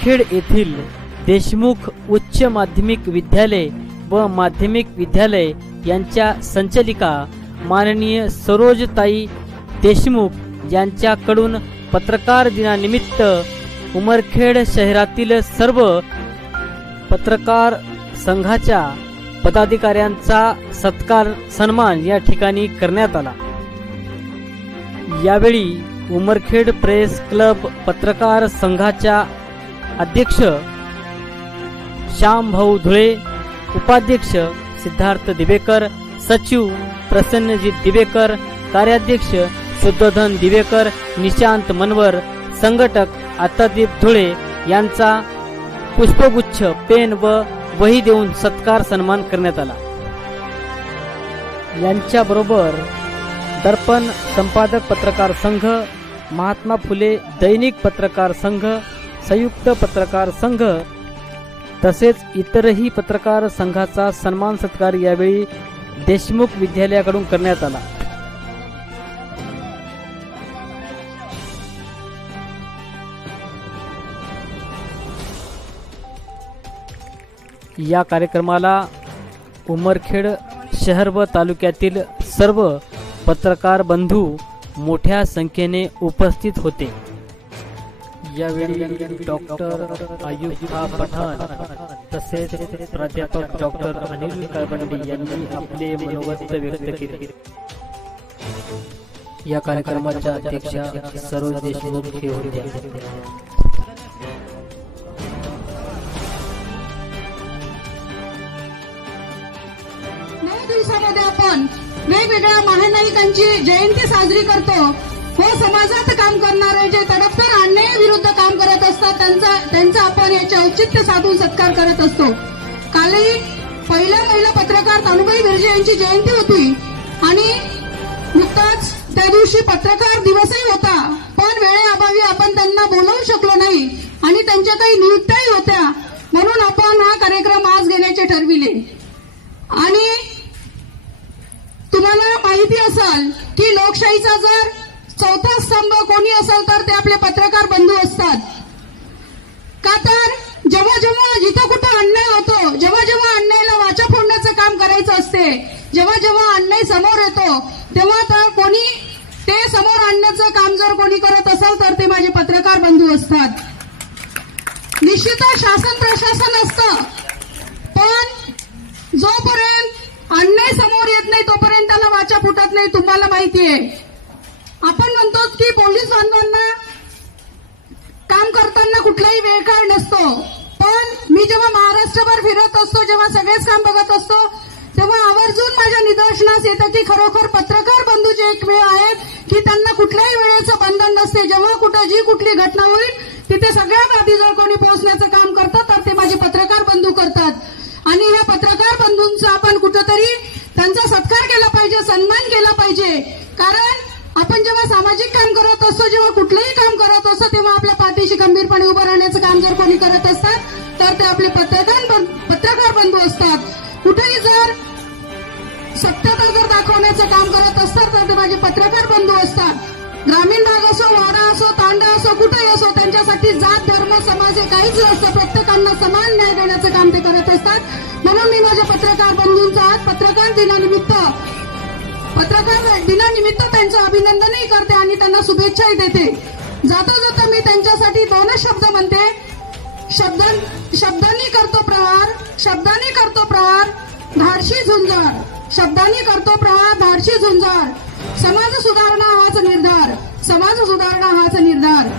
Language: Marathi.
खेड येथील देशमुख उच्च माध्यमिक विद्यालय व माध्यमिक विद्यालय यांच्या संचालिका माननीय सरोजताई देशमुख यांच्याकडून पत्रकार दिनानिमित्त उमरखेड शहरातील सर्व पत्रकार संघाच्या पदाधिकाऱ्यांचा सत्कार सन्मान या ठिकाणी करण्यात आला। यावेळी उमरखेड प्रेस क्लब पत्रकार संघाच्या अध्यक्ष श्याम भाऊ धुळे, उपाध्यक्ष सिद्धार्थ दिवेकर, सचिव प्रसन्नजीत दिवेकर, कार्याध्यक्ष शुद्धोधन दिवेकर, निशांत मनवर, संघटक आत्तादीप धुळे यांचा पुष्पगुच्छ, पेन व वही देऊन सत्कार सन्मान करण्यात आला। यांच्याबरोबर दर्पण संपादक पत्रकार संघ, महात्मा फुले दैनिक पत्रकार संघ, संयुक्त पत्रकार संघ तसेच इतरही पत्रकार संघाचा सन्मान सत्कार यावेळी देशमुख विद्यालयाकडून करण्यात आला। या कार्यक्रमाला उमरखेड शहर व तालुक्यातील सर्व पत्रकार बंधू मोठ्या संख्येने उपस्थित होते। यावेळी डॉक्टर आयुषा पठाण तसेच प्राध्यापक डॉक्टर अनिल काळबंडी यांनी आपले मनोगत व्यक्त केले। या कार्यक्रमाच्या अध्यक्षा सरोज देशमुख हे होत्या। नऊ दिवसामध्ये आपण वेगवेगळ्या महानायकांची जयंती साजरी करतो व समाजात काम करणारे जे तडफदार अन्यायाविरुद्ध काम करत असतात त्यांचा आपण याचे औचित्य साधून सत्कार करत असतो। कालही पहिल्या महिला पत्रकार तानुबाई बिर्जे यांची जयंती होती आणि नुकताच त्या दिवशी पत्रकार दिवसही होता, पण वेळेअभावी आपण त्यांना बोलवू शकलो नाही आणि त्यांच्या काही नियुक्त्याही होत्या, म्हणून आपण हा कार्यक्रम आज घेण्याचे ठरविले। आणि तुम्हाला माहिती असेल की लोकशाहीचा जर चौथा स्तंभ कोणी असेल तर ते आपले पत्रकार बंधू असतात। का तर जेव्हा जेव्हा जिथं कुठं अन्याय होतो, जेव्हा जेव्हा अन्यायाला वाचा फोडण्याचं काम करायचं असते, जेव्हा जेव्हा अन्याय समोर येतो तेव्हा तर कोणी ते समोर आणण्याचं काम जर कोणी करत असेल तर ते माझे पत्रकार बंधू असतात। निश्चितच शासन प्रशासन असतं, पण जोपर्यंत अन्याय समोर येत नाही तोपर्यंत त्याला वाचा फुटत नाही। तुम्हाला माहिती आहे, आपण म्हणतो की पोलीस बांधवांना काम करताना कुठलाही वेळ काळ नसतो, पण मी जेव्हा महाराष्ट्रभर फिरत असतो, जेव्हा सगळेच काम बघत असतो, तेव्हा आवर्जून माझ्या निदर्शनास येतं की खरोखर पत्रकार बंधूचे एक वेळ आहेत की त्यांना कुठल्याही वेळेचं बंधन नसते। जेव्हा कुठं जी कुठली घटना होईल तिथे सगळ्यात आधी जर कोणी पोहोचण्याचं काम करतात तर ते माझे पत्रकार बंधू करतात। आणि ह्या पत्रकार बंधूंचा आपण कुठंतरी त्यांचा सत्कार केला पाहिजे, सन्मान केला पाहिजे। कारण आपण जेव्हा सामाजिक काम करत असतो, जेव्हा कुठलंही काम करत असतो, तेव्हा आपल्या पाठीशी गंभीरपणे उभं राहण्याचं काम जर कोणी करत असतात तर ते आपले पत्रकार बंधू असतात। कुठेही जर सत्यता जर दाखवण्याचं काम करत असतात तर ते माझे पत्रकार बंधू असतात। ग्रामीण भाग असो, वाडा असो, तांडा असो, कुठेही असो, त्यांच्यासाठी जात धर्म समाज हे काहीच नसतं, प्रत्येकांना समान न्याय देण्याचं काम ते करत असतात। म्हणून मी माझ्या पत्रकार बंधूंचा आज पत्रकार दिनानिमित्त त्यांचं अभिनंदनही करते आणि त्यांना शुभेच्छाही देते। जाता जाता मी त्यांच्यासाठी दोनच शब्द म्हणते, शब्दांनी करतो प्रहार, शब्दांनी करतो प्रहार, धाडशी झुंजार, शब्दांनी करतो प्रहार, धाडशी झुंजार, समाज सुधारणा हाच निर्धार, समाज सुधारणा हाच निर्धार।